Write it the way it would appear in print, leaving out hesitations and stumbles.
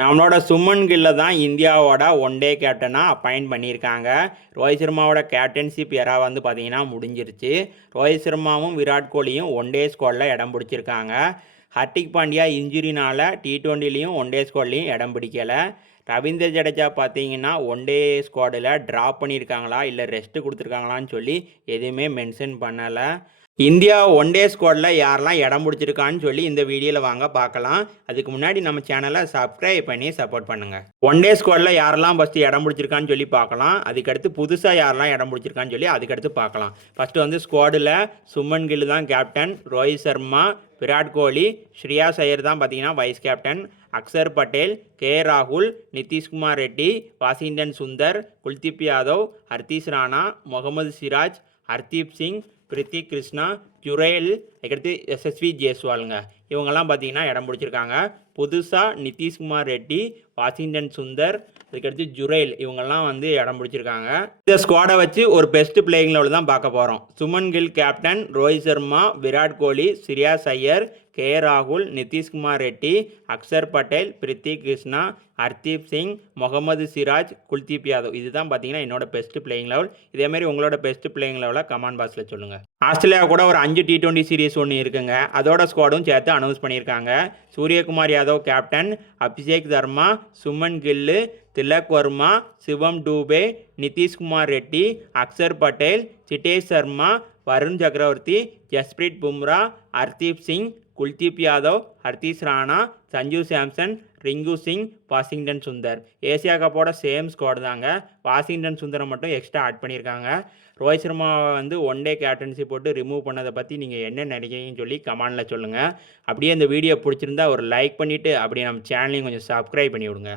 நம்மளோட சுமன் கில்ல தான் இந்தியாவோட ஒன் டே கேப்டனாக அப்பாயிண்ட் பண்ணியிருக்காங்க. ரோஹித் சர்மாவோட கேப்டன்ஷிப் எரா வந்து பார்த்தீங்கன்னா முடிஞ்சிருச்சு. ரோஹித் சர்மாவும் விராட் கோலியும் ஒன் டே ஸ்குவாடில் இடம் பிடிச்சிருக்காங்க. ஹர்திக் பாண்டியா இன்ஜுரினால T20லையும் ஒன் டே ஸ்குவாட்லையும் இடம் பிடிக்கலை. ரவீந்திர ஜடேஜா பார்த்தீங்கன்னா ஒன் டே ஸ்குவாடில் ட்ராப் பண்ணியிருக்காங்களா இல்லை ரெஸ்ட்டு கொடுத்துருக்காங்களான்னு சொல்லி எதுவுமே மென்ஷன் பண்ணலை. இந்தியா ஒன் டே ஸ்குவாடில் யாரெல்லாம் இடம் பிடிச்சிருக்கான்னு சொல்லி இந்த வீடியோவில் வாங்க பார்க்கலாம். அதுக்கு முன்னாடி நம்ம சேனலை சப்ஸ்கிரைப் பண்ணி சப்போர்ட் பண்ணுங்கள். ஒன் டே ஸ்குவாடில் யாரெல்லாம் ஃபஸ்ட்டு இடம் பிடிச்சிருக்கான்னு சொல்லி பார்க்கலாம். அதுக்கடுத்து புதுசாக யாரெல்லாம் இடம் பிடிச்சிருக்கான்னு சொல்லி அதுக்கடுத்து பார்க்கலாம். ஃபஸ்ட்டு வந்து ஸ்குவாடில் சுமன் கில் தான் கேப்டன், ரோஹித் சர்மா, விராட் கோலி, ஸ்ரேயாஸ் ஐயர் தான் பார்த்தீங்கன்னா vice captain, Axar Patel, K ராகுல், நிதிஷ்குமார் ரெட்டி, வாஷிங்டன் சுந்தர், குல்தீப் யாதவ், ஹர்தீஷ் ராணா, முகமது சிராஜ், ஹர்தீப் சிங், பிரித்திக் கிருஷ்ணா, ஜுரேல், அதுக்கடுத்து எஸ்எஸ்வி ஜெய்ஸ்வாலுங்க. இவங்கெல்லாம் பார்த்தீங்கன்னா இடம் பிடிச்சிருக்காங்க. புதுசாக நிதிஷ்குமார் ரெட்டி, வாஷிங்டன் சுந்தர், அதுக்கடுத்து ஜுரேல் இவங்கெல்லாம் வந்து இடம் பிடிச்சிருக்காங்க. இந்த ஸ்குவாடை வச்சு ஒரு பெஸ்ட் பிளேயிங் லெவல் தான் பார்க்க போகிறோம். Suman kill captain, Rohit Sharma, Virat Kohli, Shreyas Iyer, K ராகுல், நிதிஷ்குமார் ரெட்டி, அக்சர் பட்டேல், பிரித்திக் கிருஷ்ணா, ஹர்தீப் சிங், முகமது சிராஜ், குல்தீப் யாதவ். இதுதான் பார்த்தீங்கன்னா என்னோட பெஸ்ட் பிளேயிங் லெவல். இதேமாதிரி உங்களோட பெஸ்ட் பிளேயிங் லெவலை கமெண்ட் பாக்ஸில் சொல்லுங்கள். ஆஸ்திரேலியா கூட ஒரு 5 T20 சீரிஸ் ஒன்று இருக்குங்க. அதோட ஸ்குவாடும் சேர்த்து அனௌன்ஸ் பண்ணியிருக்காங்க. சூரியகுமார் யாதவ் கேப்டன், அபிஷேக் சர்மா, சுமன் கில்லு, திலக் வர்மா, சிவம் டூபே, நிதிஷ்குமார் ரெட்டி, அக்சர் பட்டேல், சிட்டேஷ் சர்மா, வருண் சக்கரவர்த்தி, ஜஸ்பிரீத் பும்ரா, ஹர்தீப் சிங், குல்தீப் யாதவ், ஹர்தீஷ் ராணா, சஞ்சு சாம்சன், ரிங்கு சிங், வாஷிங்டன் சுந்தர். ஏசியா கப்போட சேம் ஸ்குவாட் தாங்க. வாஷிங்டன் சுந்தரை மட்டும் எக்ஸ்ட்ரா ஆட் பண்ணியிருக்காங்க. ரோஹித் சர்மாவை வந்து ஒன் டே கேப்டன்சி போட்டு ரிமூவ் பண்ணதை பற்றி நீங்கள் என்ன நினைக்கிறீங்கன்னு சொல்லி கமெண்டில் சொல்லுங்கள். அப்படியே இந்த வீடியோ பிடிச்சிருந்தா ஒரு லைக் பண்ணிவிட்டு அப்படியே நம்ம சேனலையும் கொஞ்சம் சப்ஸ்கிரைப் பண்ணி விடுங்க.